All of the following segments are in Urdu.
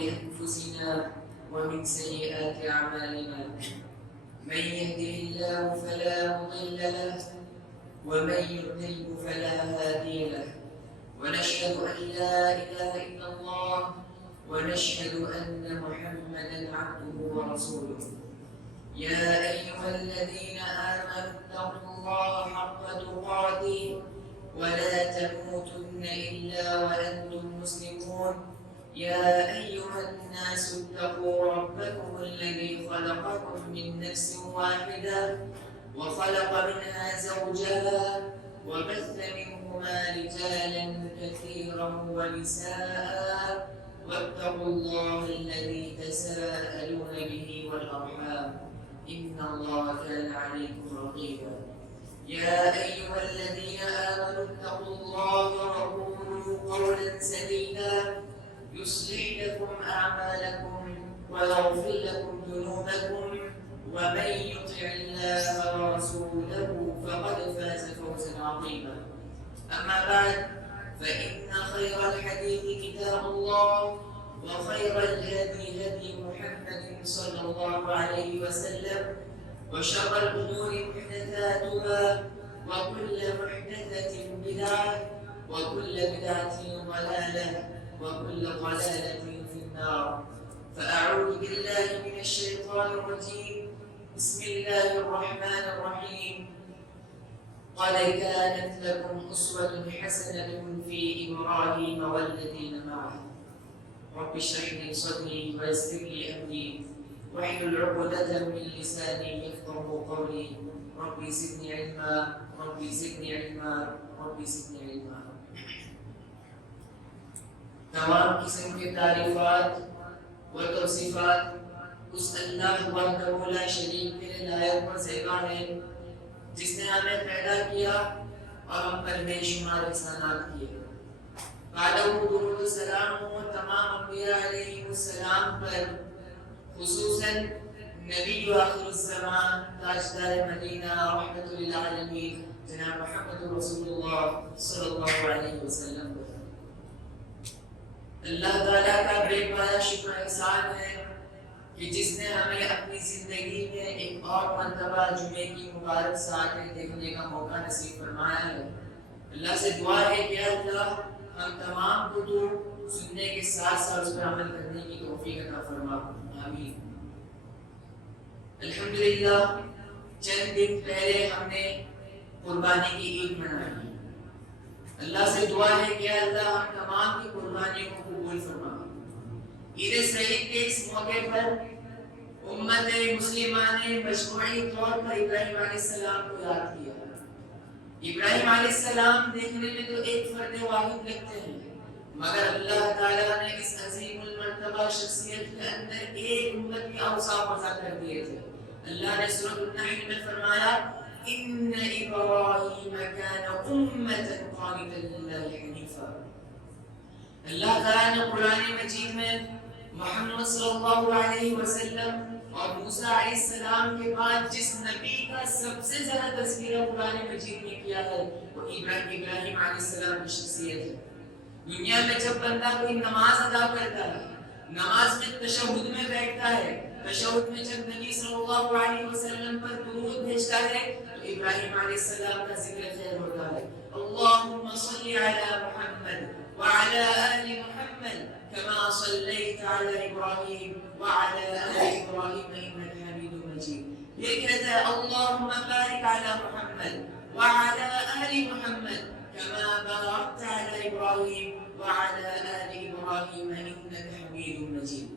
أنفسنا ومن سيئات أعمالنا. من يهده الله فلا مضل له ومن يضلل فلا هادي له. ونشهد أن لا إله إلا الله ونشهد أن محمدا عبده ورسوله. يا أيها الذين آمنوا اتقوا الله حق تقاته ولا تموتن إلا وأنتم مسلمون. يا أيها الناس اتقوا ربكم الذي خلقكم من نفس واحدة وخلق منها زوجها وبث منهما رجالا كثيرا ونساء واتقوا الله الذي تساءلون به والأرحام إن الله كان عليكم رقيبا. يا أيها الذين آمنوا اتقوا الله وقولوا قولا سديدا يصلح لكم أعمالكم ويغفر لكم ذنوبكم ومن يطع الله ورسوله فقد فاز فوزا عظيما. أما بعد فإن خير الحديث كتاب الله وخير الهدي هدي محمد صلى الله عليه وسلم وشر الأمور محدثاتها وكل محدثة بدعة وكل بدعة ضلالة وكل ضلالة في النار. فأعوذ بالله من الشيطان الرجيم. بسم الله الرحمن الرحيم. قد كانت لكم أسوة حسنة في إبراهيم والذين معه. رب اشرح لي صدري ويسر لي أمري واحلل عقدة من لساني يفقهوا قولي. ربي زدني علما ربي زدني علما ربي زدني علما. تمام قسم کی تعریفات و توصیفات اس اللہ وحدہ لا شریک کے لائق و زیبا ہے جس نے ہمیں پیدا کیا اور ہم پر بے شمار احسانات کیے. بعد درود و سلام ہو تمام انبیاء علیہ السلام پر، خصوصاً نبی و آخر الزمان تاجدار مدینہ رحمت للعالمین جناب محمد رسول اللہ صلی اللہ علیہ وسلم پر. اللہ تعالیٰ کا بے پایا شکر احسان ہے کہ جس نے ہمیں اپنی زندگی میں ایک اور مرتبہ جمعے کی مبارک ساعتیں دیکھنے کا موقع نصیب فرمایا ہے. اللہ سے دعا ہے کہ اللہ ہم تمام کو تو سننے کے ساتھ ساتھ اس پر عمل کرنے کی توفیق عطا فرما. آمین. الحمدللہ چند دن پہلے ہم نے قربانی کی عید منائی. اللہ سے دعا ہے کہ اللہ ہم تمام کی قربانیوں کو قبول فرما. عید سعید کے اس موقع پر امت مسلمہ نے مجموعی طور پر ابراہیم علیہ السلام کو یاد کیا. ابراہیم علیہ السلام دیکھنے میں تو ایک فرد واحد لگتے ہیں، مگر اللہ تعالیٰ نے اس عظیم المرتبہ شخصیت کے اندر ایک امت کے اوصاف وضع کر دیے تھے. اللہ نے سورۃ النحل میں فرمایا ان ابراہیم کان امۃ قانتا للہ حنیفا. اللہ تعالیٰ نے قرآن مجید میں محمد صلی اللہ علیہ وسلم اور موسیٰ علیہ السلام کے بعد جس نبی کا سب سے زیادہ تذکرہ قرآن مجید میں کیا ہے وہ ابراہیم علیہ السلام کی شخصیت ہے. دنیا میں جب بندہ کوئی نماز ادا کرتا ہے، نماز میں تشہد میں بیٹھتا ہے، تشہد میں جب نبی صلی اللہ علیہ وسلم پر درود بھیجتا ہے تو ابراہیم علیہ السلام کا ذکر خیر ہوتا ہے. اللہم صلی علی محمد وعلى آل محمد كما صليت على إبراهيم وعلى آل إبراهيم إنك حميد مجيد. یہ کہتا ہے اللهم بارك على محمد وعلى آل محمد كما باركت على إبراهيم وعلى آل إبراهيم إنك حميد مجيد.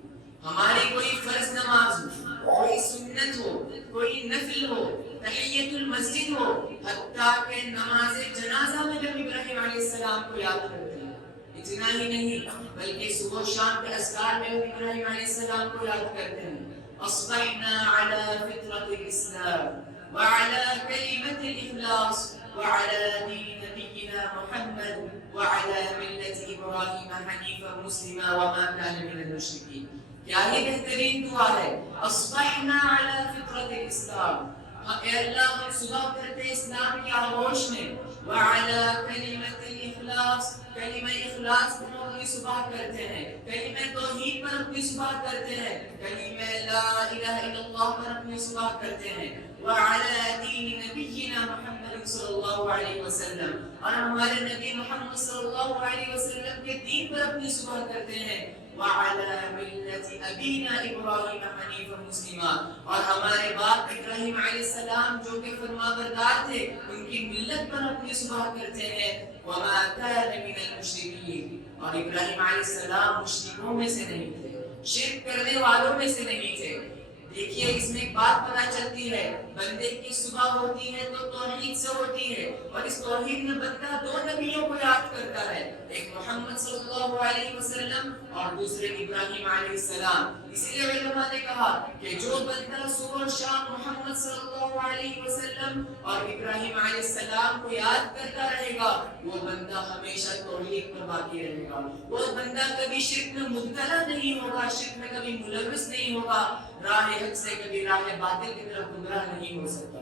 ہماری کوئی فرض نماز ہو، کوئی سنت ہو، کوئی نفل ہو، تحیت المسجد ہو، حتیٰ کہ نماز جنازہ میں جب ابراہیم علیہ السلام کو یاد کرتے ہیں، اتنا ہی نہیں بلکہ صبح و شام کے اذکار میں ابراہیم علیہ السلام کو یاد کرتے ہیں. اصبحنا على فطرة الإسلام وعلى كلمة الإخلاص وعلى دين نبينا محمد وعلى ملة إبراهيم حنيفا مسلما وما كان من المشركين. کیا یہ بہترین دعا ہے؟ اصبحنا على فطرة الإسلام. اے اللہ ہم صبح کرتے ہیں اسلام کی آغوش میں وعلی کلمۃ الاخلاص، کلمہ اخلاص پر اپنی صبح کرتے ہیں، کلمہ توحید پر اپنی صبح کرتے ہیں، کلمہ لا الہ الا اللہ پر اپنی صبح کرتے ہیں، وعلی دین نبینا محمد صلی اللہ علیہ وسلم، اور ہمارے نبی محمد صلی اللہ علیہ وسلم کے دین پر اپنی صبح کرتے ہیں، وعلی ملت ابینا ابراہیم حنیفا مسلما، اور ہمارے باپ ابراہیم علیہ السلام جو کہ فرمانبردار تھے ان کی ملت پر اپنی صبح کرتے ہیں، وما كان من المشرکین، اور ابراہیم علیہ السلام مشرکوں میں سے نہیں تھے، شرک کرنے والوں میں سے نہیں تھے۔ دیکھیے اس میں ایک بات پتہ چلتی ہے، بندے کی صبح ہوتی ہے تو توحید سے ہوتی ہے، اور اس توحید میں بندہ دو نبیوں کو یاد کرتا ہے، ایک محمد صلی اللہ علیہ وسلم اور دوسرے ابراہیم علیہ السلام۔ اسی لیے علماء نے کہا کہ جو بندہ صبح و شام محمد صلی اللہ علیہ وسلم اور ابراہیم علیہ السلام کو یاد کرتا رہے گا وہ بندہ ہمیشہ توحید پر باقی رہے گا، وہ بندہ کبھی شرک میں مبتلا نہیں ہوگا، شرک میں کبھی ملوث نہیں ہوگا، راہ حق سے کبھی راہ باطل کی طرف گمراہ نہیں ہو سکتا۔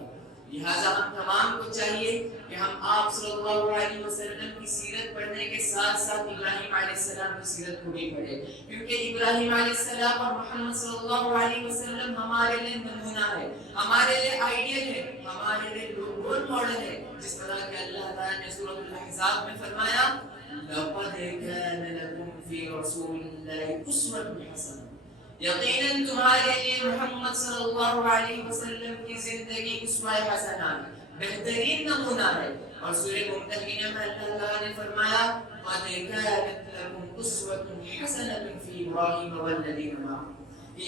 لہذا ہم تمام کو چاہیے کہ ہم آپ صلی اللہ علیہ وسلم کی سیرت پڑھنے کے ساتھ ساتھ ابراہیم علیہ السلام کی سیرت کو بھی پڑھیں، کیونکہ ابراہیم علیہ السلام اور محمد صلی اللہ علیہ وسلم ہمارے لیے نمونہ ہے، ہمارے لیے آئیڈیل ہے، ہمارے لیے رول ماڈل ہے، جس طرح کہ اللہ تعالیٰ نے سورۃ الاحزاب میں فرمایا لَقَدْ كَانَ لَكُمْ فِي رَسُولِ اللَّهِ أُسْوَةٌ حَسَنَةٌ، یقیناً تمہارے لیے محمد صلی اللہ علیہ وسلم کی زندگی اسوہ حسنہ بہترین نمونہ ہے۔ اور سورہ ممتحنہ میں اللہ تعالیٰ نے فرمایا قَدْ كَانَتْ لَكُمْ أُسْوَةٌ حَسَنَةٌ فِي إِبْرَاهِيمَ وَالَّذِينَ مَعَهُ،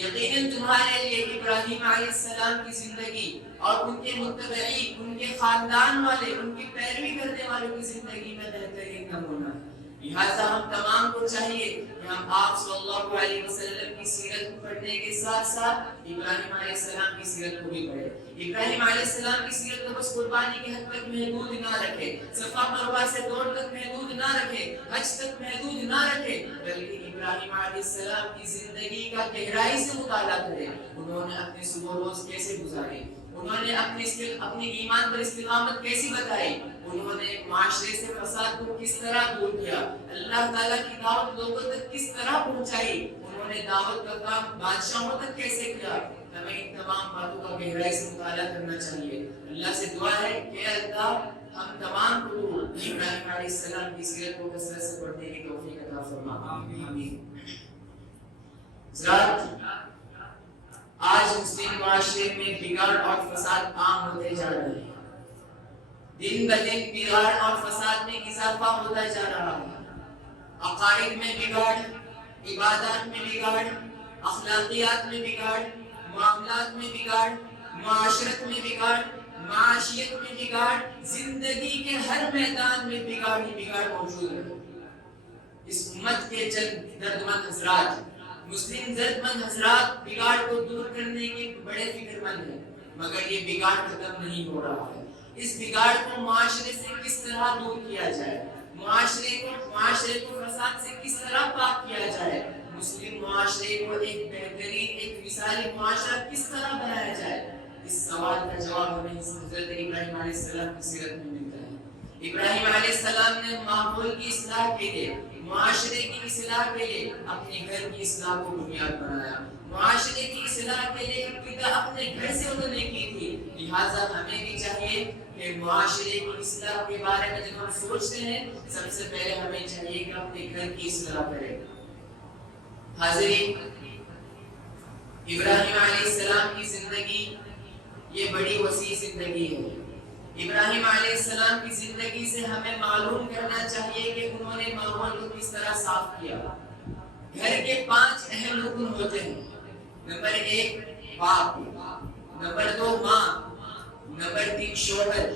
یقیناً تمہارے لیے ابراہیم علیہ السلام کی زندگی اور ان کے متبعین، ان کے خاندان والے، ان کی پیروی کرنے والوں کی زندگی میں بہترین نمونہ ہے۔ لہٰذا ہم تمام کو چاہیے کہ ہم آپ صلی اللہ علیہ وسلم کی سیرت پڑھنے کے ساتھ ساتھ ابراہیم علیہ السلام کی سیرت کو بھی پڑھیں۔ ابراہیم علیہ السلام کی سیرت کو بس قربانی کے حد تک محدود نہ رکھیں، صفا مروہ سے دوڑ تک محدود نہ رکھیں، حج تک محدود نہ رکھیں، بلکہ ابراہیم علیہ السلام کی زندگی کا گہرائی سے مطالعہ کریں۔ انہوں نے اپنے صبح روز کیسے گزارے، انہوں نے اپنی ایمان پر استقامت کیسی بتائی، انہوں نے معاشرے سے فساد کو کس طرح دور کیا، اللہ تعالیٰ کی دعوت لوگوں تک کس طرح پہنچائی، انہوں نے دعوت کا کام بادشاہوں تک کیسے کیا۔ ہمیں ان تمام باتوں کا گہرائی سے مطالعہ کرنا چاہیے۔ اللہ سے دعا ہے کہ اللہ ہم تمام کو ابراہیم علیہ السلام کی سیرت کو کثرت سے پڑھنے کی توفیق عطا فرما، آمین۔ آج مسلم معاشرے میں بگاڑ اور فساد عام ہوتے جا رہے ہیں، دن بدن بگاڑ اور فساد میں اضافہ ہوتا جا رہا ہے۔ عقائد میں بگاڑ، عبادات میں بگاڑ، اخلاقیات میں بگاڑ، معاملات میں بگاڑ، معاشرت میں بگاڑ، معاشیت میں بگاڑ، زندگی کے ہر میدان میں بگاڑ ہی بگاڑ موجود ہے۔ اس امت کے چند دردمند حضرات، مسلم دردمند حضرات بگاڑ کو دور کرنے کے بڑے فکر مند ہیں، مگر یہ بگاڑ ختم نہیں ہو رہا ہے۔ اس بگاڑ کو معاشرے سے کس طرح دور کیا جائے، معاشرے کو فساد سے کس طرح پاک کیا جائے، مسلم معاشرے کو ایک بہترین، ایک مثالی معاشرہ کس طرح بنایا جائے، اس سوال کا جواب ہمیں حضرت ابراہیم علیہ السلام کی سیرت میں ملتا ہے۔ ابراہیم علیہ السلام نے ماحول کی اصلاح کے لیے، معاشرے کی اصلاح کے لیے اپنے گھر کی اصلاح کو بنیاد بنایا، معاشرے کی اصلاح کے لیے ابتدا اپنے گھر سے انہوں نے کی تھی۔ لہٰذا ہمیں بھی چاہیے کہ معاشرے کی اصلاح کے بارے میں جب ہم سوچتے ہیں سب سے پہلے ہمیں چاہیے کہ اپنے گھر کی اصلاح کریں۔ حاضرین، ابراہیم علیہ السلام کی زندگی یہ بڑی وسیع زندگی ہے۔ ابراہیم علیہ السلام کی زندگی سے ہمیں معلوم کرنا چاہیے کہ انہوں نے ماحول کو کس طرح صاف کیا۔ گھر کے 5 اہم رکن ہوتے ہیں۔ نمبر 1 باپ، نمبر 2 ماں، نمبر 3 شوہر،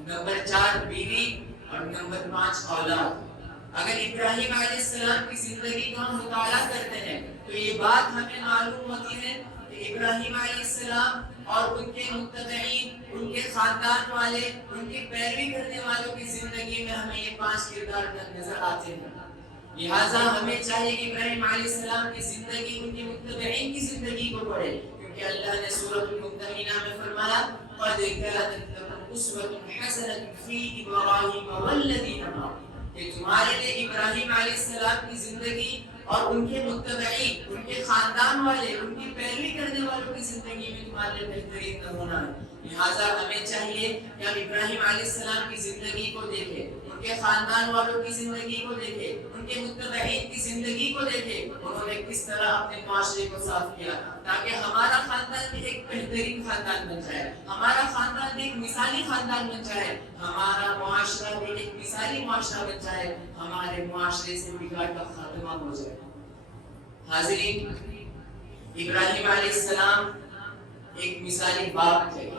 نمبر 4 بیوی اور نمبر 5 اولاد۔ اگر ابراہیم علیہ السلام کی زندگی کا مطالعہ کرتے ہیں تو یہ بات ہمیں معلوم ہوتی ہے کہ ابراہیم علیہ السلام اور ان کے متبعین، ان کے خاندان والے، ان کی پیروی کرنے والوں کی زندگی میں ہمیں یہ 5 کردار نظر آتے ہیں۔ لہٰذا ہمیں چاہیے کہ ابراہیم علیہ السلام کی زندگی، ان کے متبعین کی زندگی کو پڑھیں، کیونکہ اللہ نے سورۃ الممتحنہ میں فرمایا قَدْ كانت لكم أسوة حسنة في إبراهيم والذين معه کہ تمہارے لیے ابراہیم علیہ السلام کی زندگی اور ان کے متبعین، ان کے خاندان والے، ان کی پیروی کرنے والوں کی زندگی میں تمہارے لیے بہترین نمونہ ہے۔ لہٰذا ہمیں چاہیے کہ ہم ابراہیم علیہ السلام کی زندگی کو دیکھیں، ان کے خاندان والوں کی زندگی کو دیکھیں، ان کے متبعین کی زندگی کو دیکھیں، انہوں نے کس طرح اپنے معاشرے کو صاف کیا تاکہ ہمارا خاندان بھی ایک بہترین خاندان بن جائے، ہمارا خاندان بھی ایک مثالی خاندان بن جائے، ہمارا معاشرہ بھی ایک مثالی معاشرہ بن جائے، ہمارے معاشرے سے بگاڑ کا خاتمہ ہو جائے۔ حاضرین، ابراہیم علیہ السلام ایک مثالی باپ تھے۔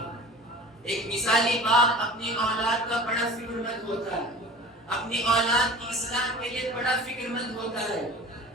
ایک مثالی باپ اپنی اولاد کا بڑا فکر مند ہوتا ہے، اپنی اولاد کی اصلاح کے لیے بڑا فکر مند ہوتا ہے۔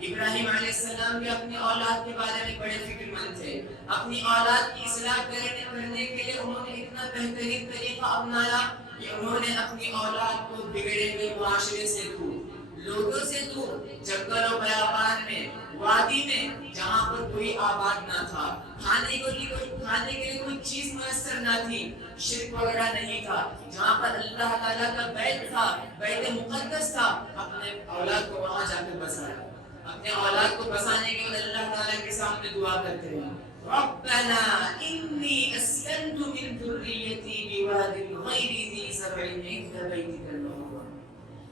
ابراہیم علیہ السلام بھی اپنی اولاد کے بارے میں بڑے فکر مند تھے، اپنی اولاد کی اصلاح کرنے کے لیے انہوں نے اتنا بہترین طریقہ اپنایا کہ انہوں نے اپنی اولاد کو بگڑے ہوئے معاشرے سے دور، لوگوں سے دور، جنگل و بیابان میں، وادی میں، جہاں پر کوئی آباد نہ تھا، کھانے کے لیے کوئی چیز میسر نہ تھی، شرک وغیرہ نہیں تھا، جہاں پر اللہ تعالیٰ کا بیت تھا، بیت مقدس تھا، اپنے اولاد کو وہاں جا کر بسایا۔ اپنے اولاد کو بسانے کے بعد اللہ تعالیٰ کے سامنے دعا کرتے ہیں، ربنا انی اسکنت من ذریتی بواد غیر ذی زرع عند بیتک المحرم۔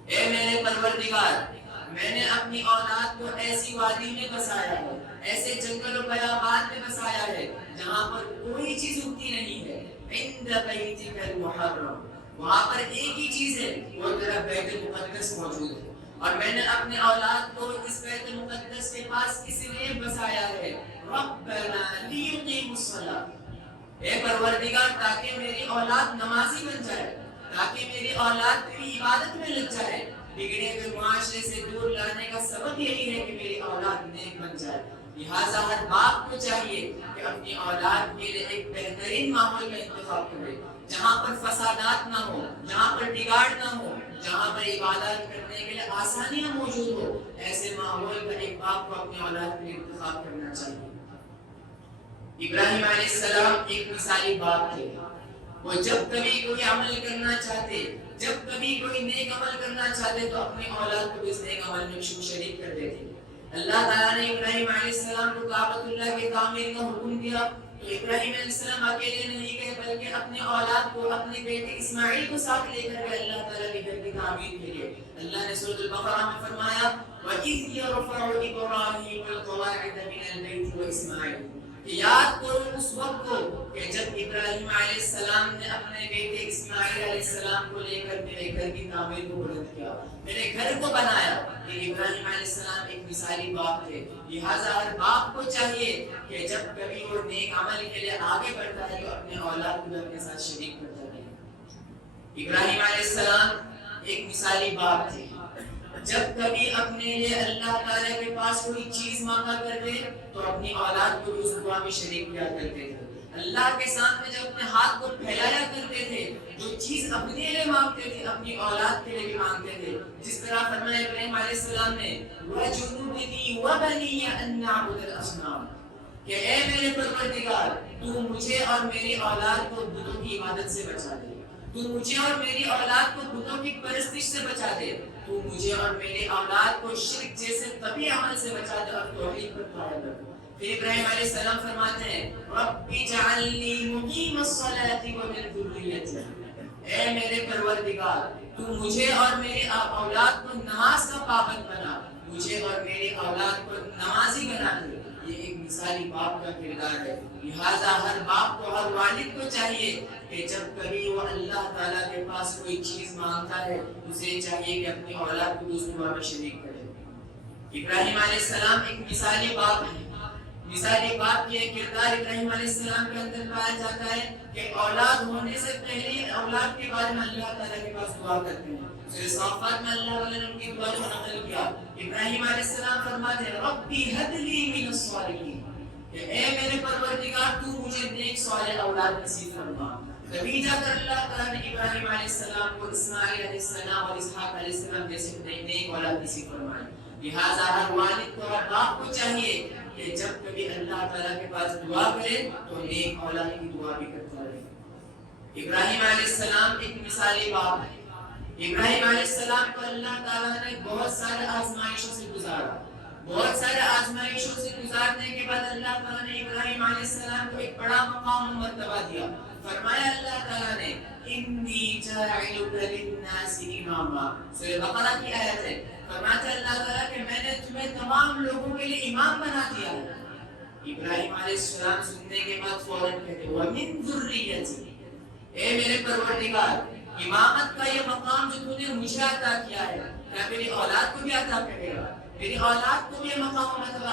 اے میرے پروردگار، میں نے اپنی اولاد کو ایسی وادی میں بسایا ہے، ایسے جنگل و بیابان میں بسایا ہے جہاں پر کوئی چیز اگتی نہیں ہے، عند بیتک المحرم، وہاں پر ایک ہی چیز ہے، وہ تیرا بیت مقدس موجود ہے، اور میں نے اپنے اولاد کو اس بیت مقدس کے پاس اس لیے بسایا ہے، ربنا لیقیموا الصلاۃ، اے پروردگار تاکہ میری اولاد نمازی بن جائے، تاکہ میری اولاد تیری عبادت میں لگ جائے۔ بگڑے ہوئے معاشرے سے دور لانے کا سبب یہی ہے کہ میری اولاد نیک بن جائے۔ لہٰذا ہر باپ کو چاہیے کہ اپنی اولاد کے لیے ایک بہترین ماحول کا انتخاب کرے، جہاں پر فسادات نہ ہو، جہاں پر بگاڑ نہ ہو، جہاں پر عبادت کرنے کے لیے آسانیاں موجود ہو، ایسے ماحول کا ایک باپ کو اپنی اولاد کے لیے انتخاب کرنا چاہیے۔ ابراہیم علیہ السلام ایک مثالی باپ تھے۔ وہ جب کبھی کوئی عمل کرنا چاہتے، جب کبھی کوئی نیک عمل کرنا چاہتے تو اپنی اولاد کو اس نیک عمل میں شریک کر دیتے۔ اللہ تعالیٰ نے ابراہیم علیہ السلام کو کعبۃ اللہ کی تعمیر کا حکم دیا تو ابراہیم علیہ السلام اکیلے نہیں گئے بلکہ اپنے اولاد کو، اپنے بیٹے اسماعیل کو ساتھ لے کر گئے اللہ تعالیٰ کے گھر کی تعمیر کے لیے۔ اللہ نے سورۃ البقرہ میں فرمایا وَإِذْ يَرْفَعُ إِبْرَاهِيمُ الْقَوَاعِدَ مِنَ الْبَيْتِ وَإِسْمَاعِيلُ، یاد کرو اس وقت کو کہ جب ابراہیم علیہ السلام نے اپنے بیٹے اسماعیل علیہ السلام کو لے کر میرے گھر کی تعمیر کو بلند کیا، میرے گھر کو بنایا۔ کہ ابراہیم علیہ السلام ایک مثالی باپ تھے۔ لہٰذا ہر باپ کو چاہیے کہ جب کبھی وہ نیک عمل کے لیے آگے بڑھتا ہے تو اپنے اولاد کو اپنے ساتھ شریک کرتا ہے۔ ابراہیم علیہ السلام ایک مثالی باپ تھے۔ جب کبھی اپنے لیے اللہ تعالیٰ کے پاس کوئی چیز مانگا کرتے تو اپنی اولاد کو اس دعا میں شریک کیا کرتے تھے۔ اللہ کے سامنے جب اپنے ہاتھ کو پھیلایا کرتے تھے، جو چیز اپنے لیے مانگتے تھے اپنی اولاد کے لیے بھی مانگتے تھے۔ جس طرح فرمایا ابراہیم علیہ السلام نے وَجُنُوبِنِي وَبَنِيَّ أَن نَّعْبُدَ الْأَصْنَامَ، کہ اے میرے پروردگار تو مجھے اور میری اولاد کو بتوں کی عبادت سے بچا دے، تو مجھے اور میری اولاد کو بتوں کی پرستش سے بچا دے، تو مجھے اور میری اولاد کو شرک جیسے طبی عمل سے بچا دے اور توحید پر قائم رکھ۔ پھر ابراہیم علیہ السلام فرماتے ہیں رب اجعلنی مقیم الصلاۃ ومن ذریتی، اے میرے پروردگار تو مجھے اور میری اولاد کو نماز کا پابند بنا، مجھے اور میری اولاد کو نمازی بنا دے۔ یہ ایک مثالی باپ کا کردار ہے۔ لہٰذا ہر باپ کو، ہر والد کو چاہیے کہ جب کبھی وہ اللہ تعالیٰ کے پاس کوئی چیز مانگتا ہے اسے چاہیے کہ اپنی اولاد کو اس دعا میں شریک کرے۔ ابراہیم علیہ السلام ایک مثالی باپ ہے۔ مثالی باپ کے کردار ابراہیم علیہ السلام کے اندر پایا جاتا ہے کہ اولاد ہونے سے پہلے اولاد کے بارے میں اللہ تعالیٰ کے پاس دعا کرتے ہیں۔ سورہ صافات میں اللہ تعالیٰ نے ان کی دعا کو نقل کیا۔ ابراہیم علیہ السلام فرماتے ہیں ربی ہب لی من الصالحین، کہ اے میرے پروردگار تو مجھے نیک صالح اولاد نصیب فرما۔ کبھی جا کر اللہ تعالیٰ نے ابراہیم علیہ السلام کو اسماعیل علیہ السلام اور اسحاق علیہ السلام جیسے نیک اولاد نصیب فرمائے۔ لہٰذا ہر والد کو، ہر باپ کو چاہیے کہ جب کبھی اللہ تعالیٰ کے پاس دعا کرے تو نیک اولاد کی دعا بھی کرتا رہے۔ ابراہیم علیہ السلام ایک مثالی باپ ہے. ابراہیم علیہ السلام کو اللہ تعالیٰ نے بہت سارے آزمائشوں سے گزارا. بہت سارے آزمائشوں سے گزارنے کے بعد اللہ تعالیٰ نے ابراہیم علیہ السلام کو ایک بڑا مقام و مرتبہ دیا. فرمایا اللہ تعالیٰ نے انی جاعلک للناس اماما. سورہ بقرہ کی آیت ہے. فرماتا ہے اللہ تعالیٰ کہ میں نے تمہیں تمام لوگوں کے لیے امام بنا دیا ہے. ابراہیم علیہ السلام سننے کے بعد فوراً کہتے وَمِن ذُرِّيَّتِي، اے میرے پروردگار، امامت کا یہ مقام جو تو نے مجھے عطا کیا ہے، کیا میری اولاد کو بھی عطا کرے گا؟ میری اولاد کو بھی یہ مقام و مرتبہ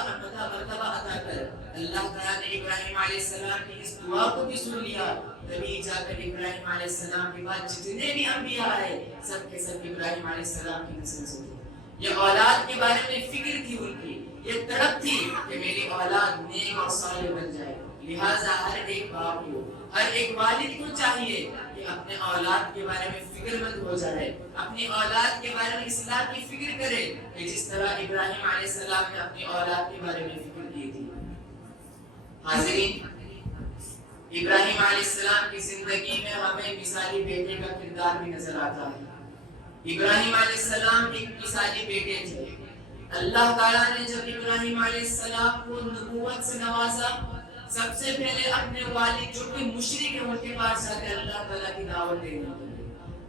عطا کر. اللہ تعالیٰ نے ابراہیم علیہ السلام کی اس دعا کو بھی سن لیا. تبھی جا کر ابراہیم علیہ السلام کے بعد جتنے بھی انبیاء آئے سب کے سب ابراہیم علیہ السلام کی نسل سے تھے. یہ اولاد کے بارے میں فکر تھی ان کی، یہ تڑپ تھی کہ میری اولاد نیک اور صالح بن جائے. لہٰذا ہر ایک باپ کو، ہر ایک والد کو چاہیے کہ اپنے اولاد کے بارے میں فکر مند ہو جائے، اپنی اولاد کے بارے میں اصلاح کی فکر کرے کہ جس طرح ابراہیم علیہ السلام نے اپنی اولاد کے بارے میں فکر کی تھی. حاضرین، ابراہیم علیہ السلام کی زندگی میں ہمیں مثالی بیٹے کا کردار بھی نظر آتا ہے. ابراہیم علیہ السلام ایک مثالی بیٹے تھے. اللہ تعالیٰ نے جب ابراہیم علیہ السلام کو نبوت سے نوازا، سب سے پہلے اپنے والد جو کہ مشرک ہیں ان کے پاس جا کے اللہ تعالیٰ کی دعوت دینے.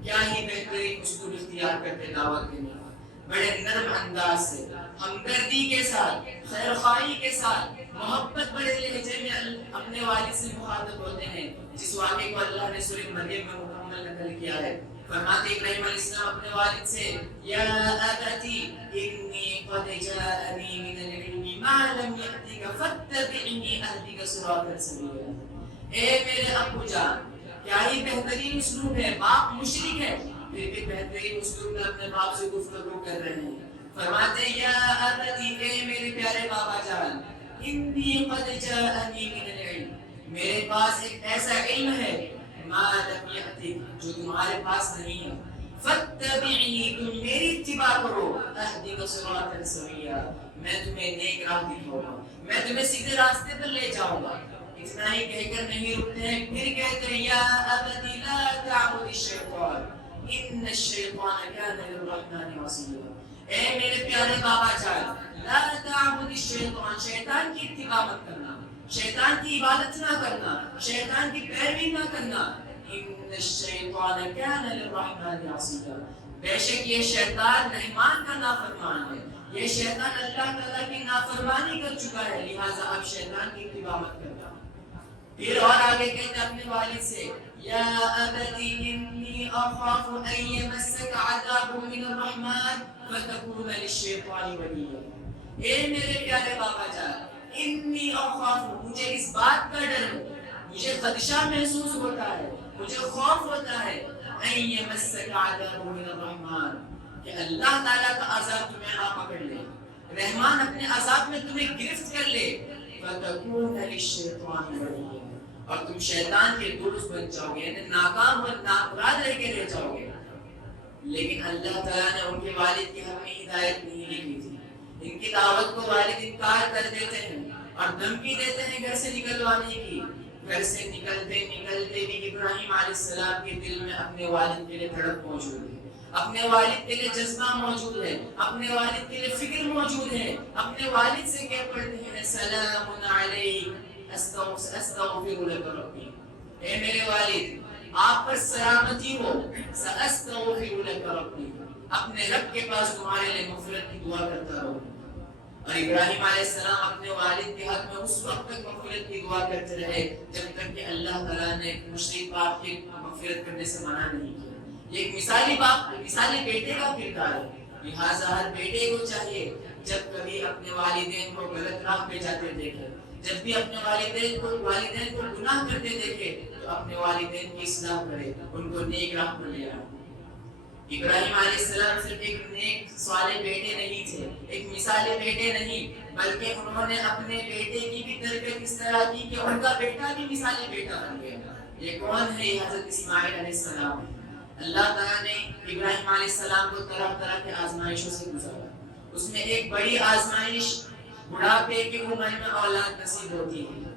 کیا ہی بہترین اسلوب اختیار کرتے دعوت دینے، بڑے نرم انداز سے، ہمدردی کے ساتھ، خیرخواہی کے ساتھ، محبت بڑے لہجے میں اپنے والد سے مخاطب ہوتے ہیں، جس واقعے کو اللہ نے سورہ مریم میں مکمل نقل کیا ہے. فرماتے ابراہیم علیہ السلام اپنے والد سے یا ابتی انی قد جاءنی من العلم ما لم یأتک فاتبعنی اهدک صراطا سویا. اے میرے ابو جان، کیا ہی بہترین اسلوب ہے. باپ مشرک ہے پھر بھی بہترین اسلوب میں اپنے باپ سے گفتگو کر رہے ہیں. فرماتے یا ابتی، اے میرے پیارے بابا جان، انی قد جاءنی من العلم، میرے پاس ایک ایسا علم ہے ما لم یأتک، جو تمہارے پاس نہیں ہے. فاتبعنی، تم میری اتباع کرو، اهدک صراطا سویا، میں تمہیں نیک راہ دکھاؤں گا، میں تمہیں سیدھے راستے پر لے جاؤں گا. اتنا ہی کہہ کر نہیں رکتے ہیں، پھر کہتے ہیں یا ابتی لا تعبد الشیطان ان الشیطان کان للرحمن عصیا. اے میرے پیارے بابا جان، لا تعبد الشیطان، شیطان کی اتباع مت کرنا، شیطان کی عبادت نہ کرنا، شیطان کی پیروی نہ کرنا. ان الشیطان کان للرحمن عصیا، بے شک یہ شیطان رحمان کا نافرمان ہے، یہ شیطان اللہ تعالیٰ کی نافرمانی کر چکا ہے، لہٰذا اب شیطان کی اتباع مت کرنا. پھر اور آگے کہتے اپنے والد سے یا ابتی انی اخاف ان یمسک عذاب من الرحمن فتکون للشیطان ولیا. اے میرے پیارے بابا جان، انی اخاف، مجھے اس بات کا ڈر ہے، مجھے خدشہ محسوس ہوتا ہے، مجھے خوف ہوتا ہے ان یمسک عذاب من الرحمن، کہ اللہ تعالیٰ کا عذاب تمہیں آ پکڑ لے، رحمان اپنے عذاب میں تمہیں گرفت کر لے. فتکون للشیطان ولیا، اور تم شیطان کے دوست بن جاؤ گے، یعنی ناکام اور نامراد رہ کے رہ جاؤ گے. لیکن اللہ تعالیٰ نے ان کے والد کی حق میں ہدایت نہیں لکھی تھی. ان کی دعوت کو والد انکار کر دیتے ہیں اور دھمکی دیتے ہیں گھر سے نکلوانے کی. گھر سے نکلتے نکلتے بھی ابراہیم علیہ السلام کے دل میں اپنے والد کے لیے تڑپ موجود ہے، اپنے والد کے لیے جذبہ موجود ہے، اپنے والد کے لیے فکر موجود ہے. اپنے والد سے کہہ پڑتے ہیں سلام علیک استغفر لک ربی، اے میرے والد آپ پر سلامتی ہو، ساستغفر لک ربی، اپنے رب کے پاس تمہارے لیے مغفرت کی دعا کرتا رہوں. اور ابراہیم علیہ السلام اپنے والد کے حق میں اس وقت تک مغفرت کی دعا کرتے رہے جب تک کہ اللہ تعالیٰ نے مشرک باپ کی مغفرت کرنے سے منع نہیں کیا. یہ ایک مثالی باپ، مثالی بیٹے کا کردار ہے. لہٰذا ہر بیٹے کو چاہیے جب کبھی اپنے والدین کو غلط راہ پہ جاتے دیکھے، جب بھی اپنے والدین کو گناہ کرتے دیکھے تو اپنے والدین کی اصلاح کرے، ان کو نیک راہ پر لے آئے. ابراہیم علیہ السلام صرف ایک نیک صالح بیٹے نہیں تھے، ایک مثالی بیٹے نہیں، بلکہ انہوں نے اپنے بیٹے کی بھی تربیت اس طرح کی کہ ان کا بیٹا بھی مثالی بیٹا بن گیا. یہ کون ہے؟ یہ حضرت اسماعیل علیہ السلام. اللہ تعالیٰ نے ابراہیم علیہ السلام کو طرح طرح کے آزمائشوں سے گزارا. اس میں ایک بڑی آزمائش بڑھاپے کی عمر میں اولاد نصیب ہوتی ہے،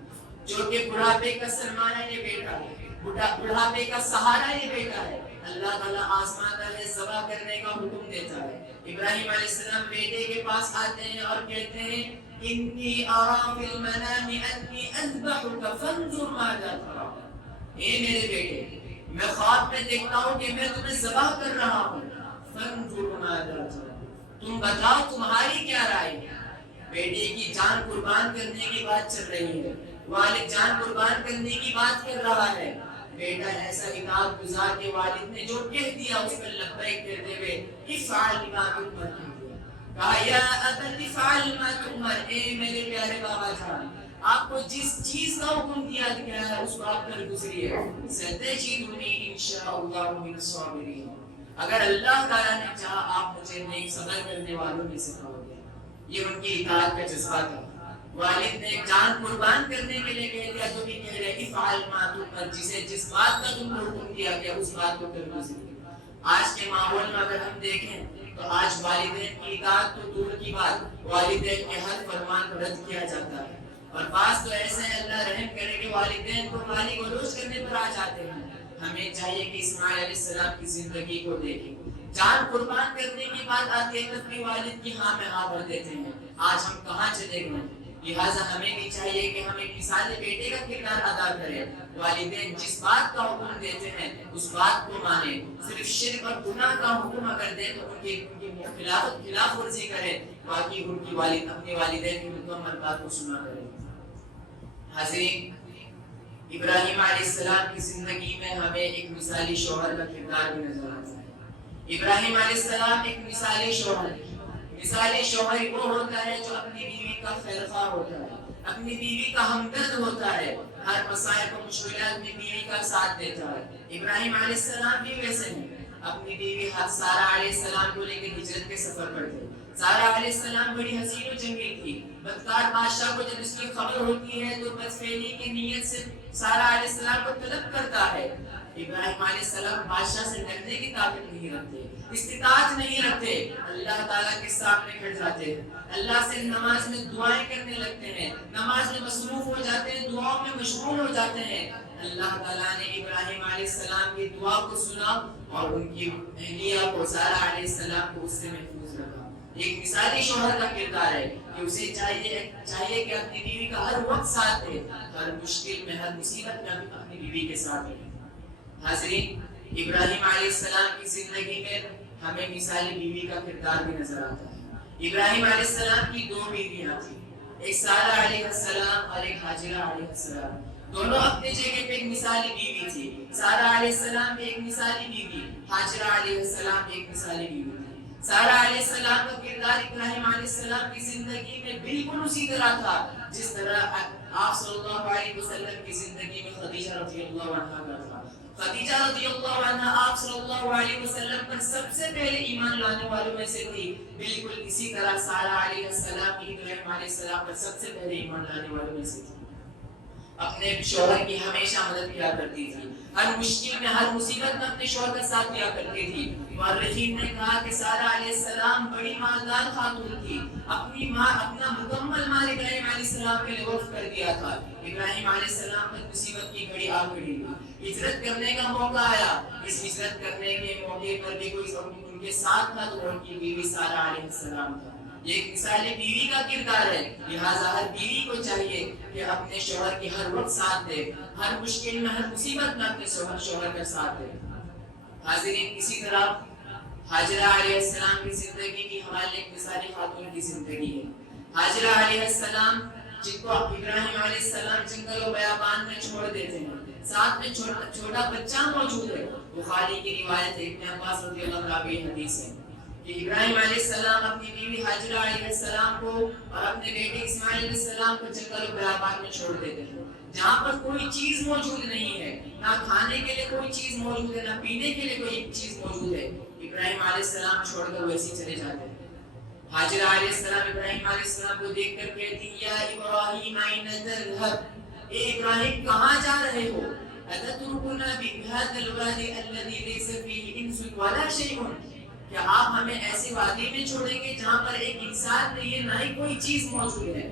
جو کہ بڑھاپے کا سرمایہ یہ بیٹا ہے. بڑھاپے کا سہارا یہ بیٹا ہے. اللہ تعالیٰ آسمان میں ذبح کرنے کا حکم دیتا ہے. ابراہیم علیہ السلام بیٹے کے پاس آتے ہیں اور کہتے ہیں انی ارا فی المنام انی اذبحک فانظر ماذا ترى. اے میرے بیٹے میں خواب میں دیکھتا ہوں کہ میں تمہیں ذبح کر رہا ہوں. فانظر ماذا ترى. تم بتاؤ تمہاری کیا رائے ہے. بیٹے کی جان قربان کرنے کی بات چل رہی ہے. والد جان قربان کرنے کی بات کر رہا ہے. بیٹا ایسا اطاعت گزار کے والد نے جو کہہ دیا اس پر لبیک کہتے ہوئے افعل ما تؤمر کہا یا ابت افعل ما تؤمر. اے میرے پیارے بابا جان آپ کو جس چیز کا حکم دیا گیا ہے اس کو آپ کر گزریے. ستجدنی انشاءاللہ من الصابرین. اگر اللہ تعالیٰ نے چاہا آپ مجھے نیک صبر کرنے والوں میں سے پاؤ گے. یہ ان کی اطاعت کا جذبہ تھا. والد نے جان قربان کرنے کے لیے کہہ دیا تو بھی کہہ رہے افعل ما تؤمر. جس بات کا تم کو حکم دیا گیا اس بات کو کر گزریے. آج کے ماحول میں اگر ہم دیکھیں تو آج والدین کی اطاعت تو دور کی بات والدین کے ہر فرمان کو رد کیا جاتا ہے. اور بعض تو ایسے ہیں اللہ رحم کرے کہ والدین کو گالی گلوچ کرنے پر آ جاتے ہیں. ہمیں چاہیے کہ اسماعیل علیہ السلام کی زندگی کو دیکھیں. جان قربان کرنے کی بات آتی ہے تو اپنی والد کی ہاں میں ہاں بھر دیتے ہیں. آج ہم کہاں چلے گئے. لہٰذا ہمیں بھی چاہیے کہ ہم ایک مثال بیٹے کا کردار ادا کریں. والدین جس بات کا حکم دیتے ہیں اس بات کو مانیں. صرف شرک اور گناہ کا حکم اگر دیں تو ان کی خلاف ورزی کریں. باقی ان کی اپنے والدین کی مکمل بات کو سنا کریں. حضرت ابراہیم علیہ السلام کی زندگی میں ہمیں ایک مثالی شوہر کا کردار بھی نظر آتا ہے. ابراہیم علیہ السلام ایک مثالی شوہر ہے. مثالی شوہر وہ ہوتا ہے جو اپنی بیوی کا خیرخواہ ہوتا ہے, اپنی بیوی کا ہمدرد ہوتا ہے, ہر مسائل و مشکلات اپنی بیوی کا ساتھ دیتا ہے. ابراہیم علیہ السلام بھی ویسے ہیں. اپنی بیوی سارہ علیہ السلام کو لے کے ہجرت کے سفر پر تھے. سارہ علیہ السلام بڑی حسین و جمیل تھی. بدکار بادشاہ کو جب اس کی خبر ہوتی ہے تو بدفعلی کی نیت سے سارہ علیہ السلام کو طلب کرتا ہے. ابراہیم علیہ السلام بادشاہ سے ڈرنے کی طاقت نہیں رکھتے, استطاعت نہیں رکھتے. اللہ تعالیٰ کے سامنے کھڑ جاتے ہیں, اللہ سے نماز میں دعائیں کرنے لگتے ہیں, نماز میں مصروف ہو جاتے ہیں, دعاؤں میں مشغول ہو جاتے ہیں. اللہ تعالیٰ نے ابراہیم علیہ السلام کی دعا کو سنا اور ان کی اہلیہ کو سارہ علیہ السلام کو اس سے محفوظ رکھا. ایک مثالی شوہر کا کردار ہے کہ اسے چاہیے کہ اپنی بیوی کا ہر وقت ساتھ دے, ہر مشکل میں ہر مصیبت میں اپنی بیوی کے ساتھ رہے. حاضرین, ابراہیم علیہ السلام کی زندگی میں ہمیں مثالی بیوی کا کردار بھی نظر آتا ہے. ابراہیم علیہ السلام کی دو بیویاں تھیں, ایک سارہ علیہ السلام اور ایک حاجرہ علیہ السلام. دونوں اپنی جگہ پہ ایک مثالی بیوی تھی. سارہ علیہ السلام بھی ایک مثالی بیوی, حاجرہ علیہ السلام بھی ایک مثالی بیوی تھی. سارہ علیہ السلام کا کردار ابراہیم علیہ السلام کی زندگی میں بالکل اسی طرح تھا جس طرح آپ صلی اللہ علیہ وسلم کی زندگی میں خدیجہ رضی اللہ عنہا کا تھا. خدیجہ رضی اللہ عنہا آپ صلی اللہ علیہ وسلم پر سب سے پہلے ایمان لانے والوں میں سے تھی. بالکل اسی طرح سارہ علیہ السلام بھی ابراہیم علیہ السلام پر سب سے پہلے ایمان لانے والوں میں سے تھی. اپنے شوہر کی ہمیشہ مدد کیا کرتی تھی, ہر مشکل میں ہر مصیبت میں اپنے شوہر کا ساتھ دیا کرتی تھی. مورخین نے کہا کہ سارہ علیہ السلام بڑی مالدار خاتون تھی. اپنی ماں اپنا مکمل مال ابراہیم علیہ السلام کے لیے وقف کر دیا تھا. ابراہیم علیہ السلام پر مصیبت کی گھڑی آ کھڑی, ہجرت کرنے کا موقع آیا. اس ہجرت کرنے کے موقع پر بھی کوئی ان کے ساتھ تھا تو ان کی بیوی سارہ علیہ السلام تھا. یہ ایک مثالی بیوی کا کردار ہے. لہٰذا ہر بیوی کو چاہیے کہ اپنے شوہر کی ہر وقت ساتھ دے, ہر مشکل میں ہر مصیبت میں اپنے شوہر کا ساتھ دے. حاضرین, اسی طرح حاجرہ علیہ السلام کی زندگی کی ہمارے ایک مثالی خاتون کی زندگی ہے. حاجرہ علیہ السلام جن کو ابراہیم علیہ السلام جنگل و بیابان میں چھوڑ دیتے ہیں, ساتھ میں چھوٹا بچہ موجود ہے. بخاری کی روایت ہے, ابن عباس رضی اللہ عنہ کی حدیث ہے کہ ابراہیم علیہ السلام اپنی بیوی حاجرہ علیہ السلام کو اور اپنے بیٹے اسماعیل علیہ السلام کو جنگل و بیابان میں چھوڑ دیتے ہیں, جہاں پر کوئی چیز موجود نہیں ہے, نہ کھانے کے لیے کوئی چیز موجود ہے, نہ پینے کے لیے کوئی چیز موجود ہے. ابراہیم علیہ السلام چھوڑ کر ویسے چلے جاتے ہیں. حاجرہ علیہ السلام ابراہیم علیہ السلام کو دیکھ کر کہتی یا ابراہیم این تذهب, اے ابراہیم کہاں جا رہے ہو؟ اتترکنا بهذا الوادی الذي ليس فيه انس ولا شيء, کیا آپ ہمیں ایسی وادی میں چھوڑیں گے جہاں پر ایک انسان نہیں ہے, نہ ہی کوئی چیز موجود ہے؟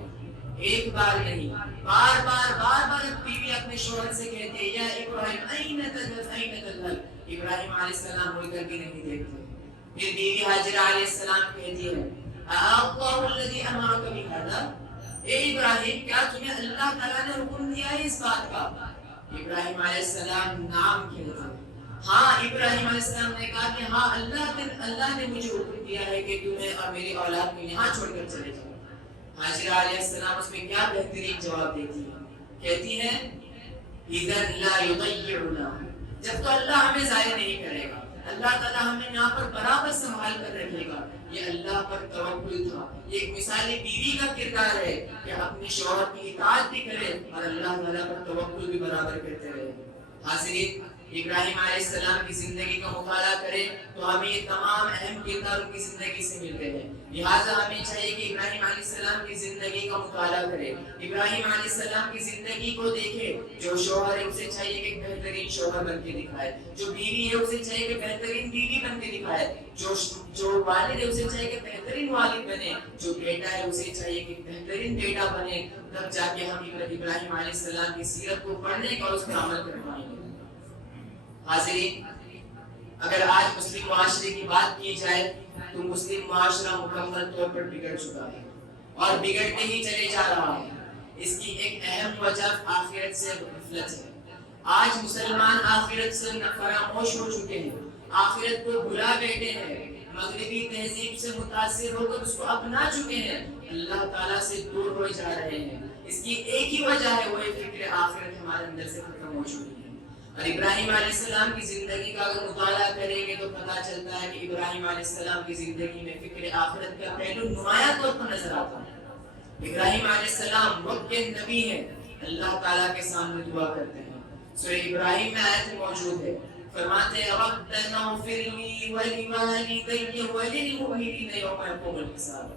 ایک بار نہیں, بار بار بیوی اپنے شوہر سے کہتے ہیں یا ابراہیم أين تذهب أين تذهب ابراہیم علیہ السلام مڑ کر بھی نہیں دیکھتے. پھر بیوی ہاجرہ علیہ السلام کہتی ہے أَأَللَّهُ الَّذِي أَمَرَكَ بِهَذَا، اے ابراہیم کیا تمہیں اللہ تعالیٰ نے حکم دیا ہے اس بات کا؟ ابراہیم علیہ السلام نام کہتے ہیں. ہاں ابراہیم علیہ السلام نے کہا کہ ہاں اللہ نے مجھے حکم دیا ہے کہ تمہیں اور میری اولاد کو یہاں چھوڑ کر چلے جاؤ. ہاجرہ علیہ السلام اس میں کیا بہترین جواب دیتی ہے، کہتی ہے اِذًا لَا يُضَيِّعُنَا، جب تو اللہ ہمیں ضائع نہیں کرے گا، اللہ تعالیٰ ہمیں یہاں پر برابر سنبھال کر رکھے گا. یہ اللہ پر توکل تھا. یہ ایک مثال بیوی کا کردار ہے کہ اپنے شوہر کی اطاعت بھی کرے اور اللہ تعالیٰ پر توکل بھی برابر کرتے رہے. حاضرین، ابراہیم علیہ السلام کی زندگی کا مطالعہ کریں تو ہمیں یہ تمام اہم کردار ان کی زندگی سے ملتے ہیں. لہٰذا ہمیں چاہیے کہ ابراہیم علیہ السلام کی زندگی کا مطالعہ کریں، ابراہیم علیہ السلام کی زندگی کو دیکھیں. جو شوہر ہے اسے چاہیے کہ بہترین شوہر بن کے دکھائے، جو بیوی ہے اسے چاہیے کہ بہترین بیوی بن کے دکھائے، جو والد ہے اسے چاہیے کہ بہترین والد بنے، جو بیٹا ہے اسے چاہیے کہ بہترین بیٹا بنے. تب جا کے ہم ابراہیم علیہ السلام کی سیرت کو پڑھنے کا اور اس پر عمل کر پائیں گے. حاضرین، اگر آج مسلم معاشرے کی بات کی جائے تو مسلم معاشرہ مکمل طور پر بگڑ چکا ہے اور بگڑتے ہی چلے جا رہا ہے. اس کی ایک اہم وجہ آخرت سے غفلت ہے. آج مسلمان آخرت سے فراموش ہو چکے ہیں، آخرت کو بھلا بیٹھے ہیں، مغربی تہذیب سے متاثر ہو کر اس کو اپنا چکے ہیں، اللہ تعالیٰ سے دور ہو جا رہے ہیں. اس کی ایک ہی وجہ ہے، وہ فکر آخرت ہمارے اندر سے ختم ہو چکی ہے. اور ابراہیم علیہ السلام کی زندگی کا اگر مطالعہ کریں گے تو پتہ چلتا ہے کہ ابراہیم علیہ السلام کی زندگی میں فکر آخرت کا پہلو نمایاں طور پر نظر آتا ہے. ابراہیم علیہ السلام وقت کے نبی ہیں، اللہ تعالیٰ کے سامنے دعا کرتے ہیں. سورہ ابراہیم میں آیت موجود ہے، فرماتے ہیں ربنا اغفر لی ولوالدی وللمؤمنین یوم یقوم الحساب.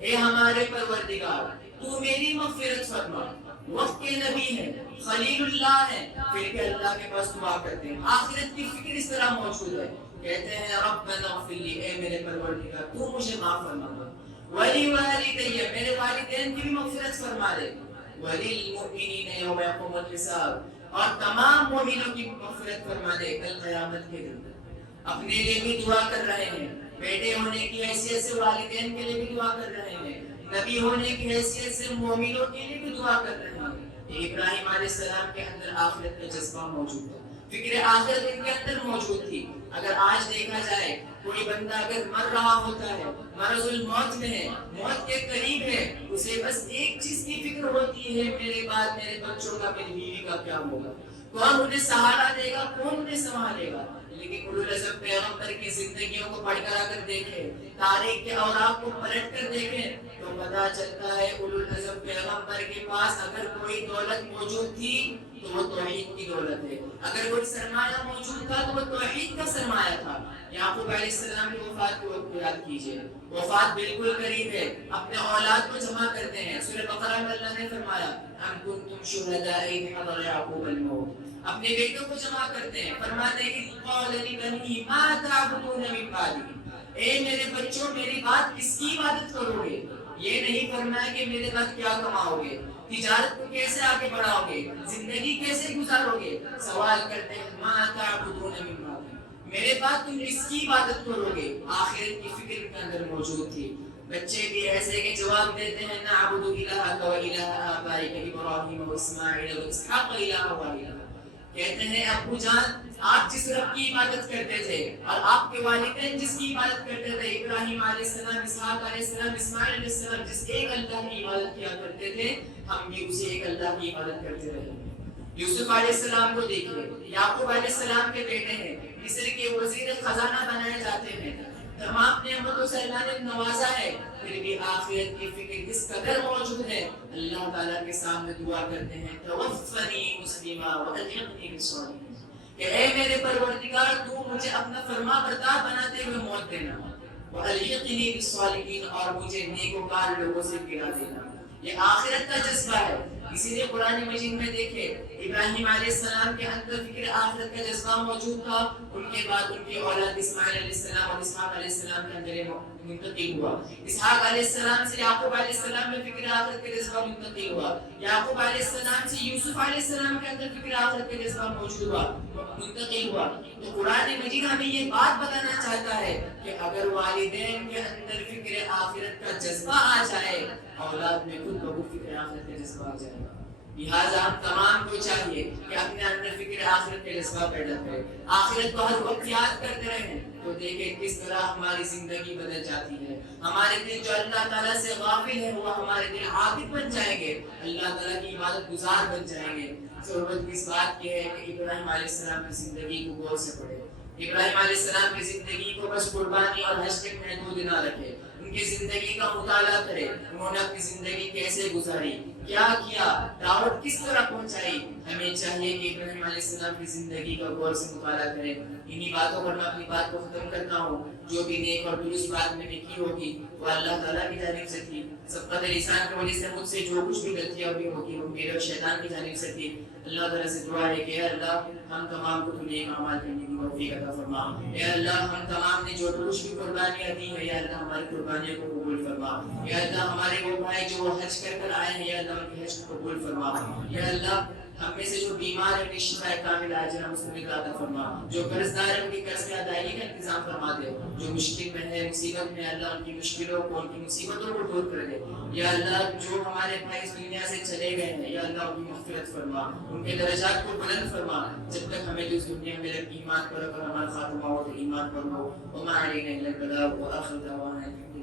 اے ہمارے پروردگار تو میری مغفرت فرما. وقت کے نبی ہیں، خلیل اللہ ہیں، پھر کہ اللہ کے پاس دعا کرتے ہیں. آخرت کی فکر اس طرح موجود ہے، کہتے ہیں ربنا اغفر لی، اے میرے پروردگار تو مجھے معاف فرما دے. ولوالدی، میرے والدین کی بھی مغفرت فرما دے. وللمؤمنین یوم یقوم الحساب، اور تمام مومنوں کی مغفرت فرما دے کل قیامت کے دن. اپنے لیے بھی دعا کر رہے ہیں، بیٹے ہونے کی حیثیت سے والدین کے لیے بھی دعا کر رہے ہیں، نبی ہونے کی حیثیت سے مومنوں کے لیے بھی دعا کر رہے ہیں. ابراہیم علیہ السلام کے اندر آخرت کا جذبہ موجود ہے، فکر آخرت ان کے اندر موجود تھی. اگر آج دیکھا جائے کوئی بندہ اگر مر رہا ہوتا ہے، مرض الموت میں ہے، موت کے قریب ہے، اسے بس ایک چیز کی فکر ہوتی ہے، میرے بعد میرے بچوں کا، میری بیوی کا کیا ہوگا، کون انہیں سہارا دے گا، کون انہیں سنبھالے گا. لیکن اولو العزم پیغمبر کی زندگیوں کو پڑھ کر اگر دیکھیں، تاریخ کے اوراق کو پلٹ کر دیکھیں تو پتہ چلتا ہے اولو العزم پیغمبر کے پاس اگر کوئی دولت موجود تھی تو وہ توحید کی دولت ہے، اگر کوئی سرمایہ موجود تھا تو وہ توحید کا سرمایہ تھا. یعقوب علیہ السلام کی وفات کو یاد کیجئے، وفات بالکل قریب ہے، اپنے اولاد کو جمع کرتے ہیں. سورہ بقرہ میں اللہ نے فرمایا ام کنتم شہداء اذ حضر یعقوب الموت، اپنے بیٹوں کو جمع کرتے ہیں، فرماتے ہیں اذ قال لبنیہ ما تعبدون من بعدی، اے میرے بچوں میری بعد کس کی عبادت کرو گے. یہ نہیں فرمایا کہ میرے بعد کیا کماؤ گے، تجارت کو کیسے آگے بڑھاؤ گے، زندگی کیسے گزارو گے. سوال کرتے ہیں ما تعبدون من بعدی، میرے بعد تم کس کی عبادت کرو گے. آخرت کی فکر کے اندر موجود تھی. بچے بھی ایسے کہ جواب دیتے ہیں نعبد الہک و الہ آبائک ابراہیم و اسماعیل و اسحاق الہ واحد. کہتے ہیں ابو جان آپ جس رب کی عبادت کرتے تھے اور آپ کے والدین جس کی عبادت کرتے تھے، ابراہیم علیہ السلام، اسحاق علیہ السلام، اسماعیل علیہ السلام، جس ایک اللہ کی عبادت کیا کرتے تھے، ہم بھی اسی ایک اللہ کی عبادت کرتے رہے. یوسف علیہ السلام کو دیکھیے، یعقوب علیہ السلام کے بیٹے ہیں، مصر کے وزیر خزانہ بنائے جاتے ہیں، تمام نعمتوں سے اللہ نے نوازا ہے، پھر بھی آخرت کی فکر اس قدر موجود ہے. اللہ تعالیٰ کے سامنے دعا کرتے ہیں توفنی مسلمہ والحقنی بالصالحین، کہ اے میرے پروردگار تو مجھے اپنا فرما بردار بناتے ہوئے موت دینا، والحقنی بالصالحین، اور مجھے نیکوکار لوگوں سے گرا دینا. یہ آخرت کا جذبہ ہے. اسی لیے قرآن مجید میں دیکھیں ابراہیم علیہ السلام کے اندر فکر آخرت کا جذبہ موجود تھا، ان کے بعد ان کی اولاد اسماعیل علیہ السلام اور اسحاق علیہ السلام کے اندر منتقل ہوا، اسحاق علیہ السلام سے یعقوب علیہ السلام میں فکر آخرت کا جذبہ منتقل ہوا، یعقوب علیہ السلام سے یوسف علیہ السلام کے اندر فکر آخرت کا جذبہ موجود ہوا، منتقل ہوا۔ تو قرآن مجید ہمیں یہ بات بتانا چاہتا ہے کہ اگر والدین کے اندر فکر آخرت کا جذبہ آ جائے، اولاد میں خود بخود فکر آخرت کا جذبہ آ جائے گا۔ لہٰذا ہم تمام کو چاہیے کہ اپنے اندر فکر آخرت کا جذبہ پیدا کریں، آخرت کو ہر وقت یاد کرتے رہیں، تو دیکھیں کس طرح ہماری زندگی بدل جاتی ہے۔ ہمارے دل جو اللہ تعالیٰ سے غافل ہے وہ ہمارے دل عابد بن جائیں گے، اللہ تعالیٰ کی عبادت گزار بن جائیں گے۔ ضرورت اس بات کی ہے کہ ابراہیم علیہ السلام کی زندگی کو غور سے پڑھیں، ابراہیم علیہ السلام کی زندگی کو بس قربانی اور حج تک محدود نہ رکھے، ان کی زندگی کا مطالعہ کرے، انہوں نے اپنی زندگی کیسے گزاری، کیا کیا، دعوت کس طرح پہنچائی۔ ہمیں چاہیے کہ ابراہیم علیہ السلام کی زندگی کا غور سے مطالعہ کریں۔ انہی باتوں پر میں اپنی بات کو ختم کرتا ہوں۔ جو بھی نیک اور درست بات میں نے کی ہوگی وہ اللہ تعالیٰ کی جانب سے تھی، سبقت لسان کی وجہ سے مجھ سے جو کچھ بھی غلطیاں ہوئی ہوگی وہ میرے اور شیطان کی جانب سے تھی۔ اللہ تعالیٰ سے دعا ہے کہ اے اللہ ہم تمام کو تو نیک اعمال کرنے کی توفیق عطا فرما۔ اے اللہ ہم تمام نے جو کچھ بھی قربانیاں دی ہیں یا اللہ ہماری قربانیوں کو قبول فرما۔ یا اللہ ہمارے وہ بھائی جو حج کر کر آئے ہیں یا اللہ ان کے حج کو قبول فرما۔ یا اللہ ہم میں سے جو بیمار ہیں انہیں شفا کامل عاجلہ مستمر عطا فرما، جو قرض دار ہیں ان کی قرض کی ادائیگی کا انتظام فرما دے، جو مشکل میں ہے مصیبت میں اللہ ان کی مشکلوں کو ان کی مصیبتوں کو دور کر دے۔ یا اللہ جو ہمارے بھائی اس دنیا سے چلے گئے ہیں یا اللہ ان کی مغفرت فرما، ان کے درجات کو بلند فرما، جب تک ہمیں اس دنیا میں ایمان پر اور ہمارا خاتمہ ہو تو ایمان پر ہو۔ وما علینا الا البلاغ وآخر دعوانا